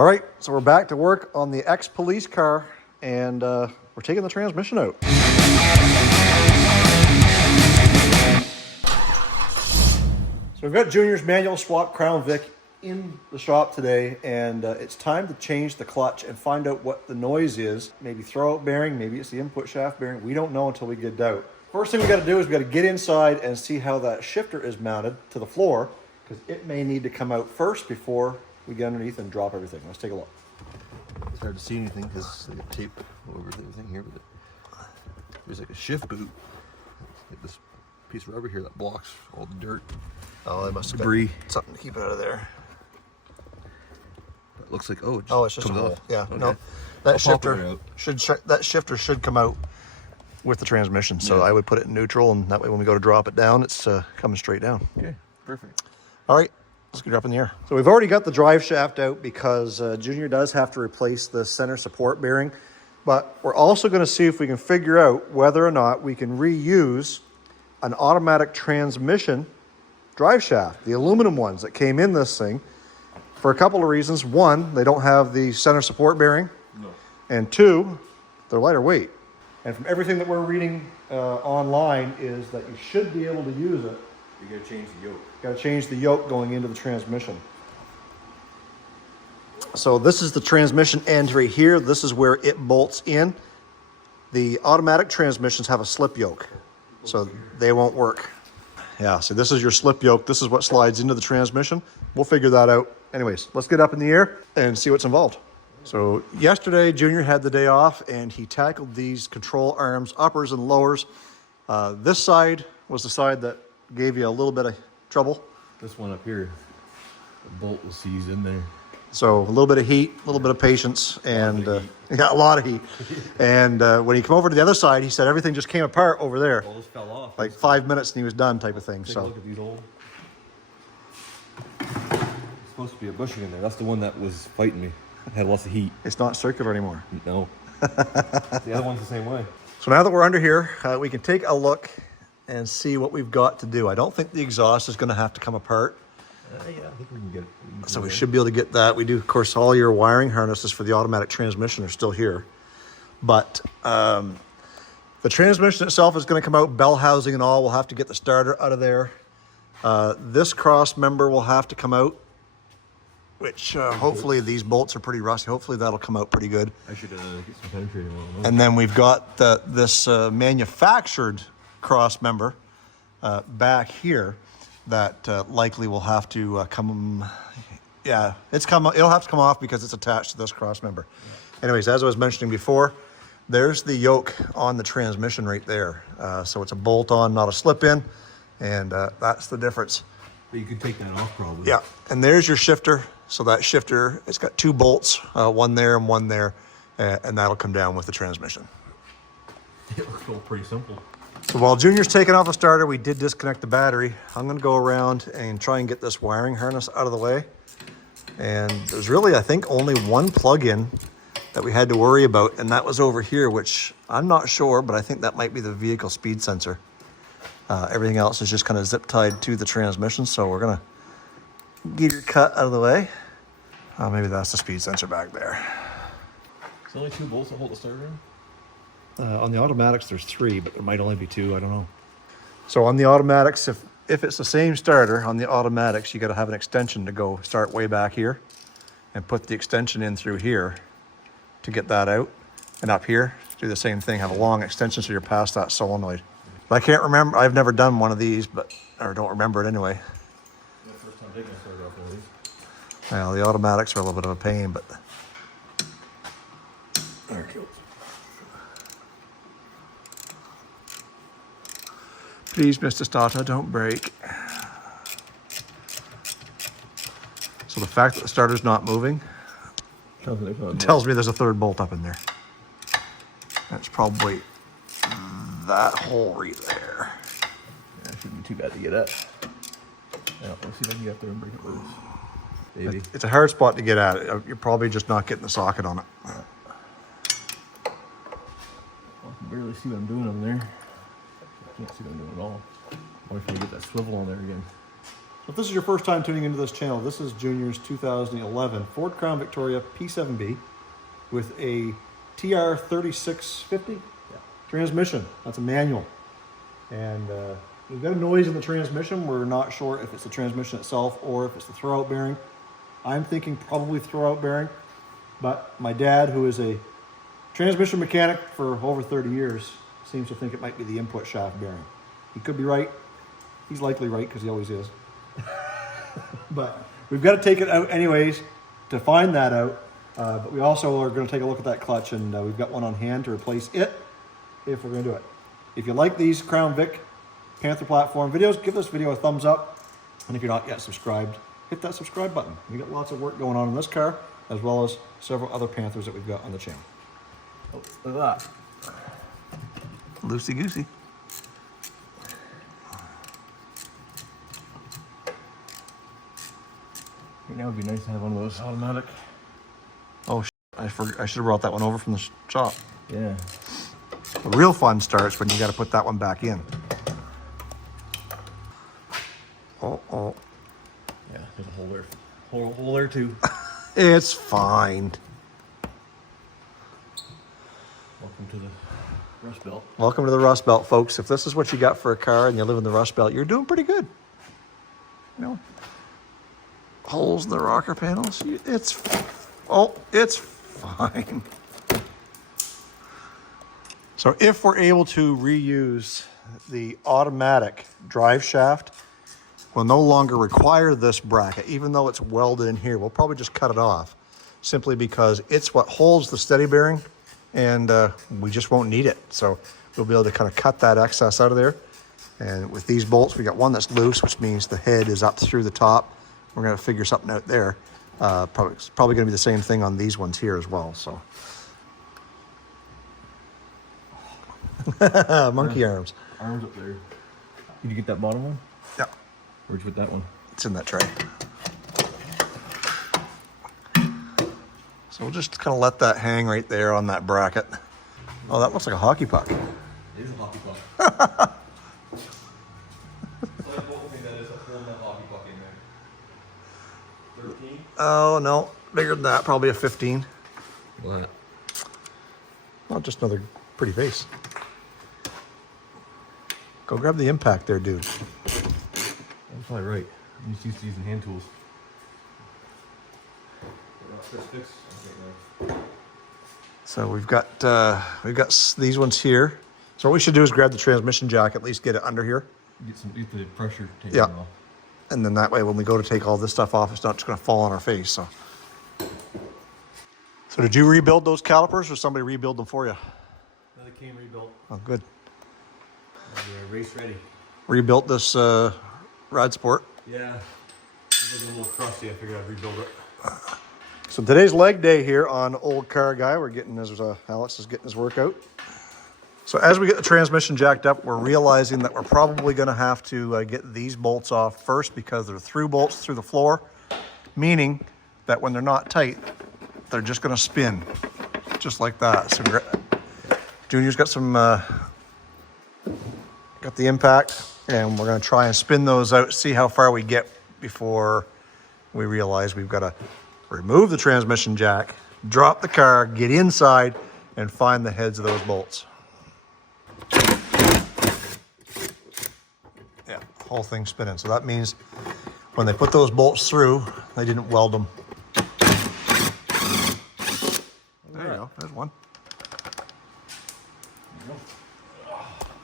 All right, so we're back to work on the ex-police car, and we're taking the transmission out. So we've got Junior's manual swap Crown Vic in the shop today, and it's time to change the clutch and find out what the noise is. Maybe throw out bearing, maybe it's the input shaft bearing. We don't know until we get it out. First thing we got to do is we got to get inside and see how that shifter is mounted to the floor, because it may need to come out first before we get underneath and drop everything. Let's take a look. It's hard to see anything because they got tape over everything here, but there's like a shift boot. Like this piece of rubber here that blocks all the dirt. Oh, they must have debris. got something to keep it out of there. It looks like it's just a hole. off. Yeah, okay. no, that shifter should come out with the transmission. So I would put it in neutral, and that way when we go to drop it down, it's coming straight down. Okay, perfect. All right, let's get it up in the air. So we've already got the drive shaft out because Junior does have to replace the center support bearing, but we're also going to see if we can figure out whether or not we can reuse an automatic transmission drive shaft, the aluminum ones that came in this thing, for a couple of reasons. One, they don't have the center support bearing. No. And two, they're lighter weight. And from everything that we're reading online is that you should be able to use it. You gotta change the yoke. Got to change the yoke going into the transmission. So this is the transmission end right here. This is where it bolts in. The automatic transmissions have a slip yoke, so they won't work. Yeah, so this is your slip yoke. This is what slides into the transmission. We'll figure that out. Anyways, let's get up in the air and see what's involved. So yesterday, Junior had the day off, and he tackled these control arms, uppers and lowers. This side was the side that gave you a little bit of trouble. This one up here, the bolt was seized in there. So a little bit of heat, a little bit of patience, and a lot of heat. And when he came over to the other side, he said everything just came apart over there. All this fell off. Like 5 minutes and he was done type of thing. Take So a look at these old. There's supposed to be a bushing in there. That's the one that was fighting me. It had lots of heat. it's not circular anymore. No. The other one's the same way. So now that we're under here, we can take a look and see what we've got to do. I don't think the exhaust is going to have to come apart. Yeah, I think we can get it. So we should be able to get that. We do, of course, all your wiring harnesses for the automatic transmission are still here. But the transmission itself is going to come out, bell housing and all. We'll have to get the starter out of there. This cross member will have to come out, which hopefully these bolts are pretty rusty. Hopefully that'll come out pretty good. I should get some penetrating one. And then we've got this manufactured cross member back here that likely will have to come. Yeah, it'll have to come off because it's attached to this cross member. Yeah. Anyways, as I was mentioning before, there's the yoke on the transmission right there. So it's a bolt on, not a slip in, and that's the difference. But you could take that off probably. Yeah, and there's your shifter. So that shifter, it's got two bolts, one there and one there, and that'll come down with the transmission. It looks all pretty simple. So while Junior's taking off the starter, we did disconnect the battery. I'm gonna go around and try and get this wiring harness out of the way. And there's really, I think, only one plug-in that we had to worry about, and that was over here, which I'm not sure, but I think that might be the vehicle speed sensor. Everything else is just kind of zip tied to the transmission, so we're gonna get your cut out of the way. Maybe that's the speed sensor back there. There's only two bolts that hold the starter in? On the automatics, there's three, but there might only be two, I don't know. So on the automatics, if it's the same starter, on the automatics, you gotta have an extension to go start way back here and put the extension in through here to get that out. And up here, do the same thing, have a long extension so you're past that solenoid. But I can't remember, I've never done one of these, or don't remember it anyway. Yeah, first time taking a starter off one of these. Well, the automatics are a little bit of a pain, but. There we go. Please, Mr. Starter, don't break. So the fact that the starter's not moving tells me there's a third bolt up in there. That's probably that hole right there. Yeah, it shouldn't be too bad to get at. Yeah, let's see if I can get up there and break it loose. Maybe. It's a hard spot to get at. You're probably just not getting the socket on it. I can barely see what I'm doing on there. I can't see what I'm doing at all. What if I get that swivel on there again? So if this is your first time tuning into this channel, this is Junior's 2011 Ford Crown Victoria P7B with a TR 3650 transmission. That's a manual. And we've got a noise in the transmission. We're not sure if it's the transmission itself or if it's the throwout bearing. I'm thinking probably throwout bearing, but my dad, who is a transmission mechanic for over 30 years, seems to think it might be the input shaft bearing. He could be right. He's likely right because he always is. But we've got to take it out anyways to find that out. But we also are going to take a look at that clutch, and we've got one on hand to replace it if we're going to do it. If you like these Crown Vic Panther platform videos, give this video a thumbs up. And if you're not yet subscribed, hit that subscribe button. We got lots of work going on in this car, as well as several other Panthers that we've got on the channel. Oh, look at that. Loosey-goosey. Right now it would be nice to have one of those automatic. Oh, I should have brought that one over from the shop. Yeah. The real fun starts when you got to put that one back in. Oh. Yeah, there's a hole there. Hole there too. It's fine. Welcome to the Rust Belt. Welcome to the Rust Belt, folks. If this is what you got for a car and you live in the Rust Belt, you're doing pretty good. You know, holes in the rocker panels. It's fine. So if we're able to reuse the automatic drive shaft, we'll no longer require this bracket, even though it's welded in here. We'll probably just cut it off, simply because it's what holds the steady bearing, and we just won't need it. So we'll be able to kind of cut that excess out of there. And with these bolts, we got one that's loose, which means the head is up through the top. We're gonna figure something out there. Probably gonna be the same thing on these ones here as well, so. Monkey arms. Arms up there. Did you get that bottom one? Yeah. Where'd you put that one? It's in that tray. So we'll just kind of let that hang right there on that bracket. Oh, that looks like a hockey puck. It is a hockey puck. Oh, no, bigger than that, probably a 15. What? Well, just another pretty face. Go grab the impact there, dude. I'm probably right. I'm just used to using hand tools. So we've got these ones here. So what we should do is grab the transmission jack, at least get it under here. Get the pressure taken Yeah. off. And then that way, when we go to take all this stuff off, it's not just going to fall on our face. So did you rebuild those calipers, or somebody rebuild them for you? No, they came rebuilt. Oh, good. They're race ready. Rebuilt this ride sport. Yeah. It was a little crusty. I figured I'd rebuild it. So today's leg day here on Olde Carr Guy. We're getting Alex is getting his workout. So as we get the transmission jacked up, we're realizing that we're probably going to have to get these bolts off first, because they're through bolts through the floor, meaning that when they're not tight, they're just going to spin, just like that. So Junior's got got the impact, and we're going to try and spin those out, see how far we get before we realize we've got to remove the transmission jack, drop the car, get inside, and find the heads of those bolts. Yeah, whole thing spinning. So that means when they put those bolts through, they didn't weld them. There you go, there's one.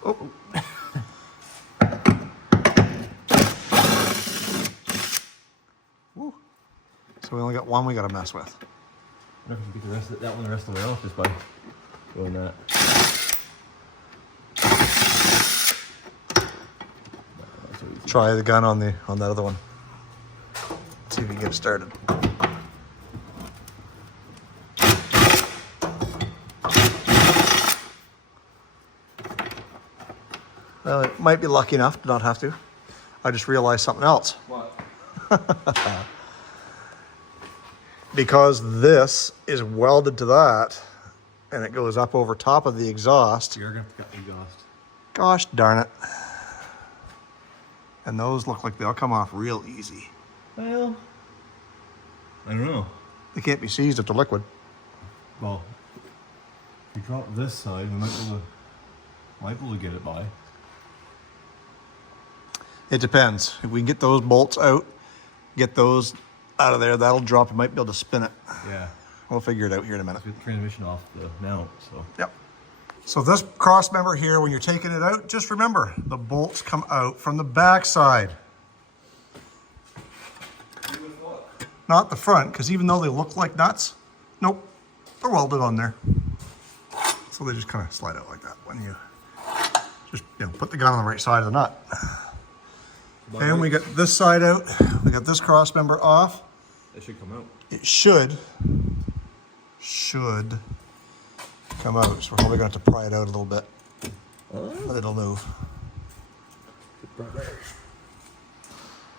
Oh. Woo. So we only got one we got to mess with. I wonder if you can get that one the rest of the way off just by doing that. Try the gun on that other one. See if you can get it started. Well, it might be lucky enough to not have to. I just realized something else. What? Because this is welded to that, and it goes up over top of the exhaust. You're gonna have to cut the exhaust. Gosh darn it. And those look like they'll come off real easy. Well, I don't know. They can't be seized if they're liquid. Well, if you drop this side, we might be able to get it by. It depends. If we can get those bolts out, get those out of there, that'll drop. You might be able to spin it. Yeah. We'll figure it out here in a minute. Get the transmission off the mount, so. Yep. So this cross member here, when you're taking it out, just remember, the bolts come out from the back side. Not the front, because even though they look like nuts, nope, they're welded on there. So they just kind of slide out like that when you just, put the gun on the right side of the nut. And we got this side out. We got this cross member off. It should come out. It should come out. So we're probably going to have to pry it out a little bit. But it'll move. Time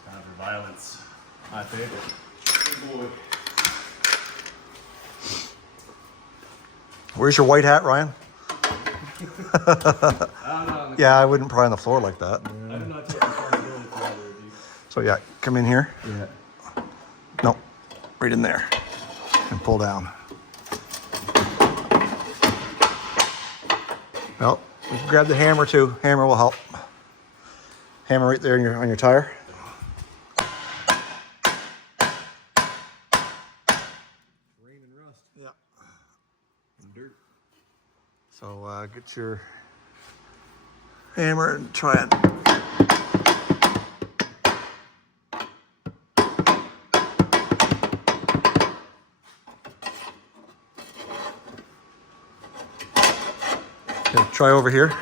for violence. My favorite. Good boy. Where's your white hat, Ryan? I Yeah, I wouldn't pry on the floor like that. do not take responsibility for either of you. So yeah, come in here. Yeah. No, right in there. And pull down. Well, we can grab the hammer too. Hammer will help. Hammer right there on your tire. Rain and rust. Yeah. And dirt. So get your hammer and try it. Okay, try over here.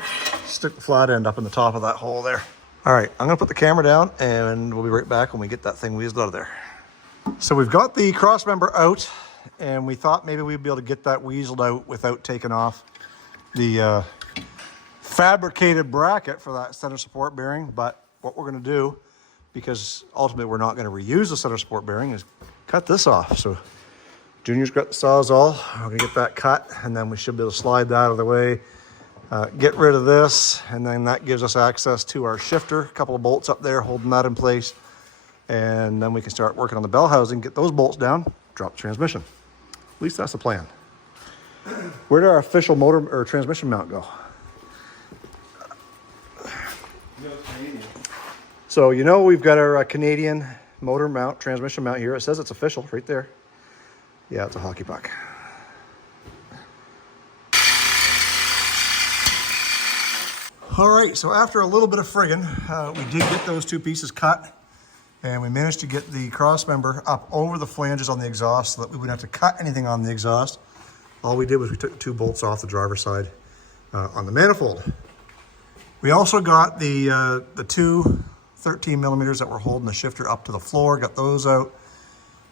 Stick the flat end up in the top of that hole there. All right, I'm gonna put the camera down and we'll be right back when we get that thing weaseled out of there. So we've got the cross member out and we thought maybe we'd be able to get that weaseled out without taking off the fabricated bracket for that center support bearing. But what we're gonna do, because ultimately we're not gonna reuse the center support bearing, is cut this off. So Junior's got the Sawzall. We're gonna get that cut and then we should be able to slide that out of the way. Get rid of this, and then that gives us access to our shifter, a couple of bolts up there holding that in place, and then we can start working on the bell housing, get those bolts down, drop the transmission. At least that's the plan. Where did our official motor or transmission mount go? So we've got our Canadian motor mount, transmission mount here. It says it's official right there. Yeah, it's a hockey puck. All right, so after a little bit of friggin', we did get those two pieces cut, and we managed to get the cross member up over the flanges on the exhaust so that we wouldn't have to cut anything on the exhaust. All we did was we took two bolts off the driver's side on the manifold. We also got the two 13 millimeters that were holding the shifter up to the floor, got those out.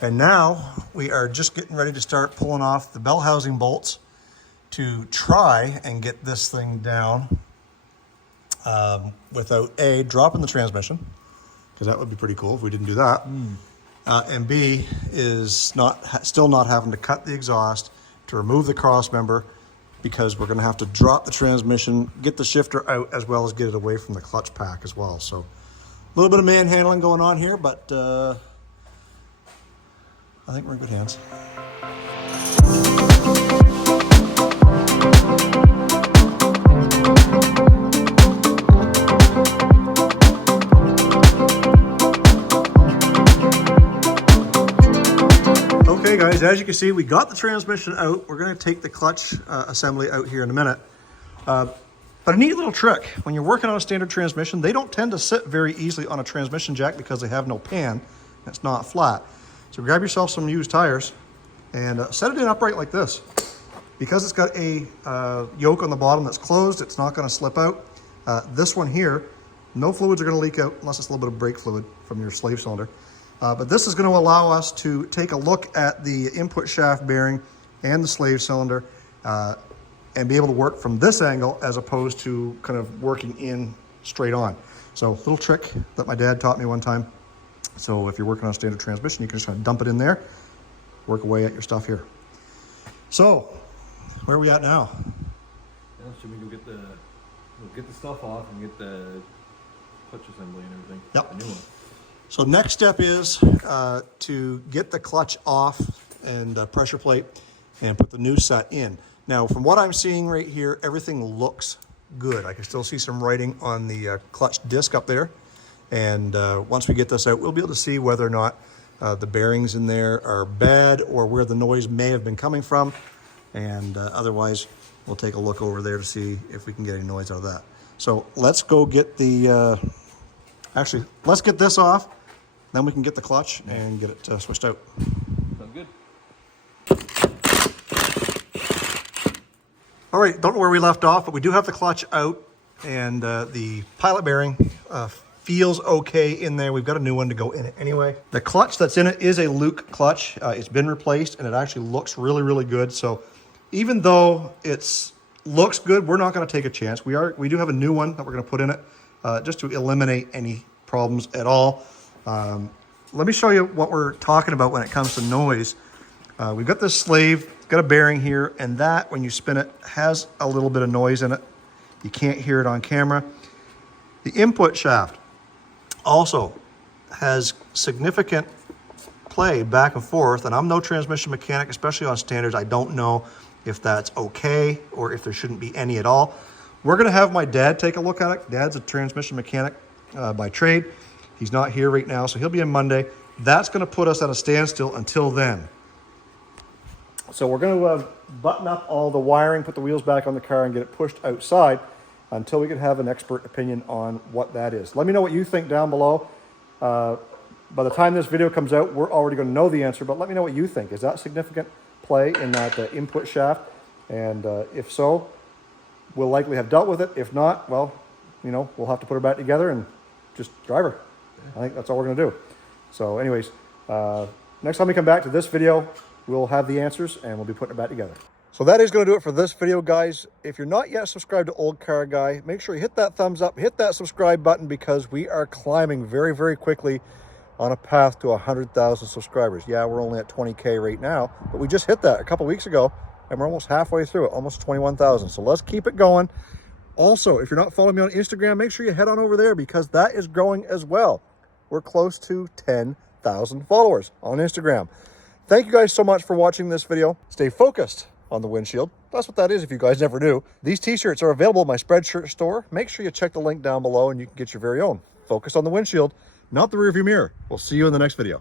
And now we are just getting ready to start pulling off the bell housing bolts to try and get this thing down without A, dropping the transmission, because that would be pretty cool if we didn't do that. And B, is still not having to cut the exhaust to remove the cross member, because we're going to have to drop the transmission, get the shifter out, as well as get it away from the clutch pack as well. So a little bit of manhandling going on here, but I think we're in good hands. Okay guys, as you can see, we got the transmission out. We're going to take the clutch assembly out here in a minute. But a neat little trick, when you're working on a standard transmission, they don't tend to sit very easily on a transmission jack because they have no pan. It's not flat. So grab yourself some used tires and set it in upright like this. Because it's got a yoke on the bottom that's closed, it's not going to slip out. This one here, no fluids are going to leak out unless it's a little bit of brake fluid from your slave cylinder. But this is going to allow us to take a look at the input shaft bearing and the slave cylinder and be able to work from this angle as opposed to kind of working in straight on. So little trick that my dad taught me one time. So if you're working on a standard transmission, you can just kind of dump it in there, work away at your stuff here. So where are we at now? Now should we go get the stuff off and get the clutch assembly and everything. Yep. A new one. So next step is to get the clutch off and pressure plate and put the new set in. Now, from what I'm seeing right here, everything looks good. I can still see some writing on the clutch disc up there. And once we get this out, we'll be able to see whether or not the bearings in there are bad or where the noise may have been coming from. And otherwise, we'll take a look over there to see if we can get any noise out of that. So let's go get the, actually, let's get this off. Then we can get the clutch and get it switched out. Sounds good. All right, don't know where we left off, but we do have the clutch out, and the pilot bearing feels okay in there. We've got a new one to go in it anyway. The clutch that's in it is a Luke clutch. It's been replaced, and it actually looks really, really good. So even though it looks good, we're not going to take a chance. We do have a new one that we're going to put in it just to eliminate any problems at all. Let me show you what we're talking about when it comes to noise. We've got this sleeve, it's got a bearing here, and that, when you spin it, has a little bit of noise in it. You can't hear it on camera. The input shaft also has significant play back and forth, and I'm no transmission mechanic, especially on standards. I don't know if that's okay or if there shouldn't be any at all. We're gonna have my dad take a look at it. Dad's a transmission mechanic by trade. He's not here right now, so he'll be in Monday. That's gonna put us at a standstill until then. So we're gonna button up all the wiring, put the wheels back on the car and get it pushed outside until we can have an expert opinion on what that is. Let me know what you think down below. By the time this video comes out, we're already gonna know the answer, but let me know what you think. Is that significant play in that input shaft? And if so, we'll likely have dealt with it. If not, well, you know, we'll have to put her back together and just drive her. I think that's all we're gonna do. So anyways, next time we come back to this video, we'll have the answers and we'll be putting it back together. So that is going to do it for this video, guys. If you're not yet subscribed to Olde Carr Guy, make sure you hit that thumbs up, hit that subscribe button, because we are climbing very, very quickly on a path to 100,000 subscribers. Yeah, we're only at 20K right now, but we just hit that a couple weeks ago and we're almost halfway through it, almost 21,000. So let's keep it going. Also, if you're not following me on Instagram, make sure you head on over there, because that is growing as well. We're close to 10,000 followers on Instagram. Thank you guys so much for watching this video. Stay focused on the windshield. That's what that is, if you guys never knew. These t-shirts are available at my Spreadshirt store. Make sure you check the link down below and you can get your very own. Focus on the windshield, not the rearview mirror. We'll see you in the next video.